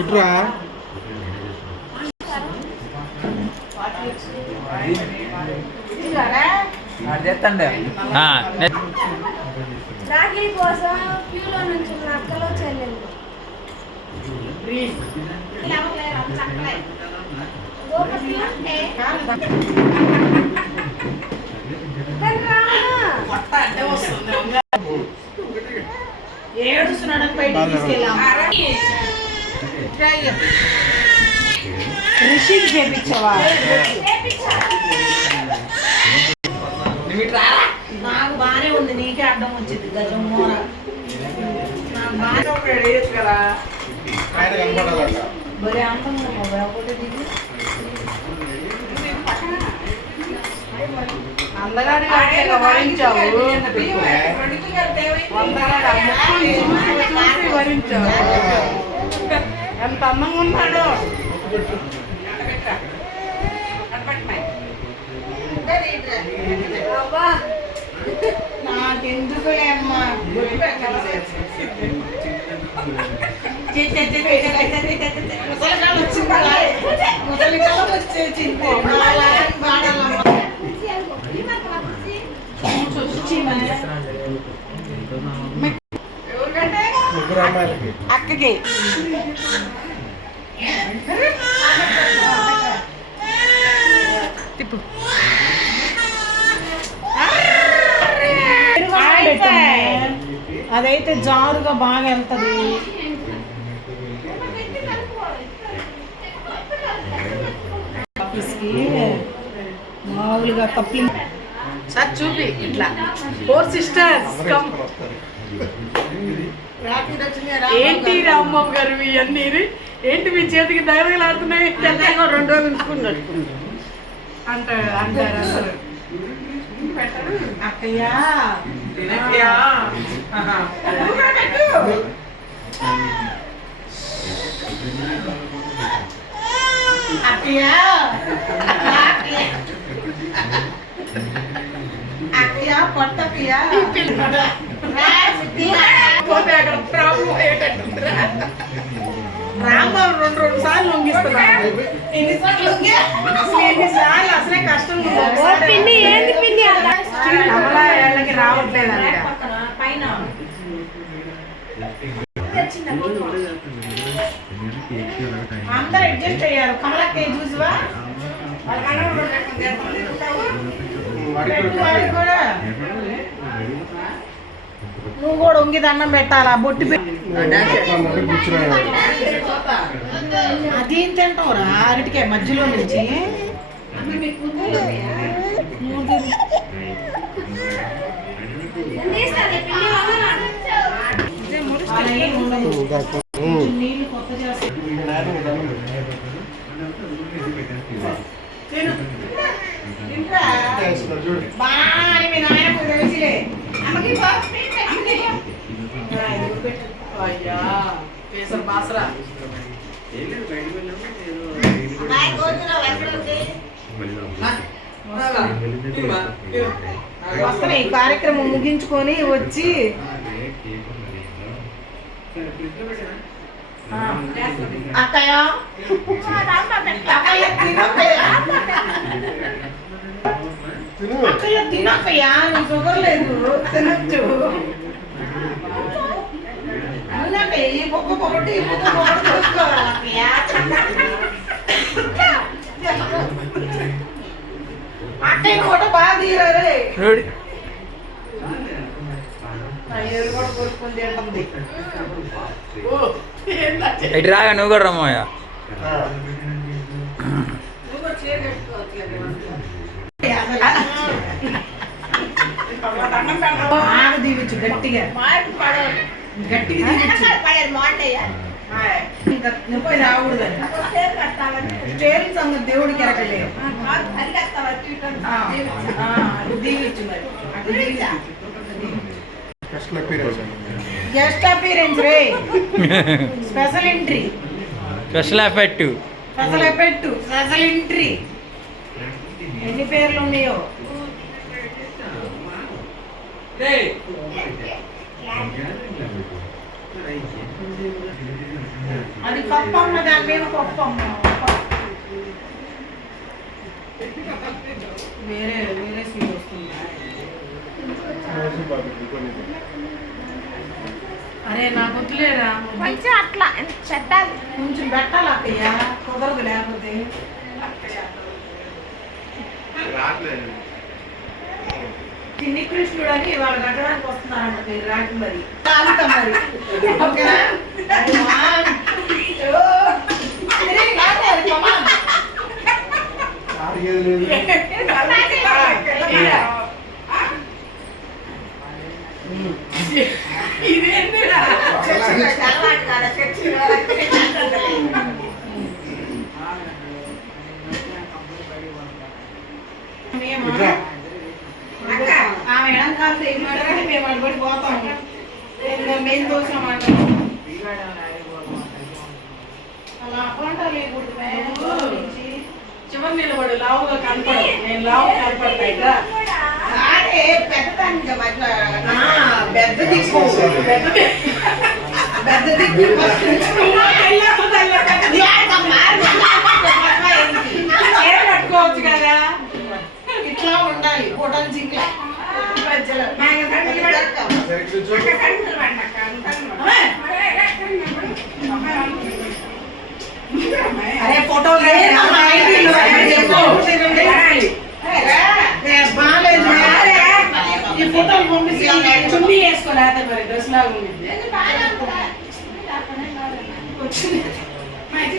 ఇట్రా రాఖీ కోసం క్యూలో నుంచి అక్కలో చెల్లెలు ఏడుస్తున్నాడు రిషిక్ చేపించవా నాకు బానే ఉంది నీకే అడ్డం వచ్చింది గజం మూర నాకు బాగా కదా బరే అందంగా ఒకటి దిగి అందగాడి వరించావు వరించావు ఎంత అందంగా ఉన్నాడు నాకెందుకు అమ్మా ముసలికాలం వచ్చేసింది అక్కకి తిప్పు అదైతే జారుగా బాగా వెళ్తుంది మామూలుగా కప్లింగ్ సార్ చూపి ఇట్లా 4 సిస్టర్స్ ఏంటి రామ్మమ్మ గారు ఇవన్నీ ఏంటి మీ చేతికి ధైర్యాలు ఆడుతున్నాయి 2 రోజులు ఉంచుకున్నాడు అంటారు అసలు అక్కయ్య అక్కయ్య అక్కయ్య పొట్టక్కయ్య పోతే అక్కడ ప్రాబ్లం ఏంటంటే రాంబాబు 2 సార్లు లొంగిస్తున్నాడు ఎన్నిసార్లు అసలే కష్టం కమలా ఏళ్ళకి రావట్లేదు పైన అందరు అడ్జస్ట్ అయ్యారు కమలకి చూసివా నువ్వు కూడా ఉంగి దండం పెట్టాలా బొట్టి అది తింటావురా అరటికాయ మధ్యలో నుంచి నీళ్ళు కొత్త మీ నాయన తెలిసిలే అయ్యా కేసర్ బాసరా వస్తాయి ఈ కార్యక్రమం ముగించుకొని వచ్చి అక్కయ్య అక్కయ్య తినక్కయ్యా నీకు షుగర్ లేదు తినచ్చు అవునక్కయ్య ఒక్కొక్కటి చూసుకోవాలి అక్కయ్య అక్కయ్య కూడా బాగా తీరారే కూడా కొనుక్కొని తింటుంది ఇటు రాగా నువ్వు కూడా రమ్మయ్య దీవించు గట్టిగా గట్టిగా దీవించు నొప్పి రాకూడదని స్టేల్ సంగతి దేవుడికి ఎరకలేదు దీవించు మరి గెస్ట్ అపీరెన్స్ రే special entry special effect special entry ఎన్ని పేర్లు ఉన్నాయో అది పప్పమ్మ, దాని మీద పప్పమ్మ. వేరే వేరే స్వీట్ వస్తుంది. అరే నాకు వద్దులేరా, కొంచెం అట్లా చెట్టాలి. కొంచెం పెట్టాలి అక్కయ్య, కుదరదు లేకపోతే. చిన్ని కృష్ణుడు అని వాళ్ళు కట్టడానికి వస్తున్నారంట, మీరు రాకి మరి తాగుతాం మరి. ఓకేనా? ఆమె ఎడం కాలు తెగిపోయారంటే మేము అడిపడి పోతాము. మేము దోషమాట అలా అప్పంటారు లేకపోతే చివరి నిలబడు, లావుగా కనపడు. నేను లావు కనపడతా. పెద్ద దిక్కు పెద్ద దిక్కు పట్టుకోవచ్చు కదా, ఇట్లా ఉండాలి. ఫోటోలు జింక్లా అరే ఫోటోలు బాగాలేదు. ఈ ఫోటోలు పంపిస్తే చున్నీ వేసుకోలేదా మరి, డ్రెస్ లాగా ఉంది.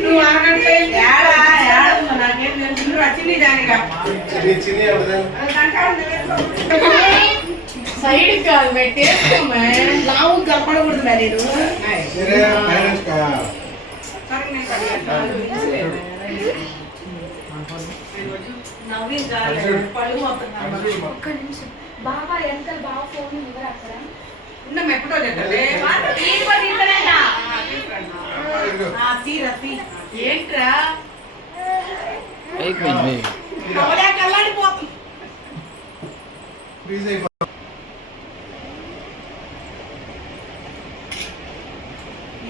నువ్వు అరగంట నాకేం తెలుసు, నువ్వు వచ్చింది దానిగా సైడ్ కాదు పెట్టి లావు కనపడకూడదు మరి. ఒక్క నిమిషం బాబా ఎంత బాగా ఫోన్ ఇవ్వరు అక్కడ ఉన్నాం ఎప్పుడో ఏంట్రా కల్లాడిపోతుంది.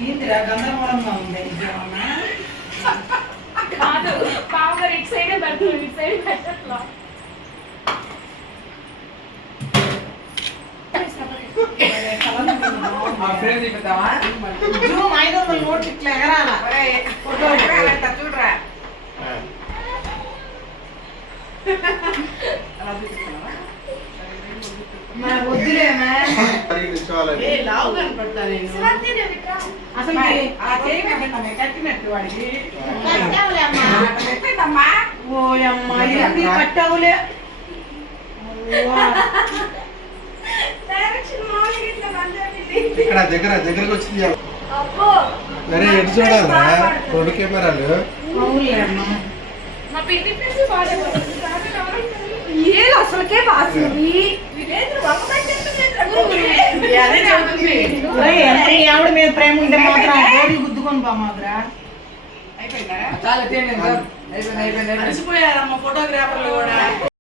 ఏంటిరా గందరగోళంగా ఉంది కాదు బాబా ఇటు సైడే పెడతారు, ఇటు సైడ్ పెట్టట్లా. జూమ్ 500 నోట్లు ఇట్లా ఎగరాలా చూడరా. వద్దులేమా లావు కనపడతా నేను అసలు కట్టినట్టు వాడికి. ఓ అమ్మా ఇది కట్టావులే. ఇక్కడ దగ్గరకు వచ్చింది. అరే ఎటు చూడాలరా, 2 కెమెరాలు. మా పిన్ని పిన్ని ఏలు అసలుకే బాసుంది. ఆవిడ మీద ప్రేమ ఉంటే మాత్రం గుద్దుకొని పో మాత్రం. అయిపోయిందా? చాలా అలసిపోయారమ్మ ఫోటోగ్రాఫర్లు కూడా.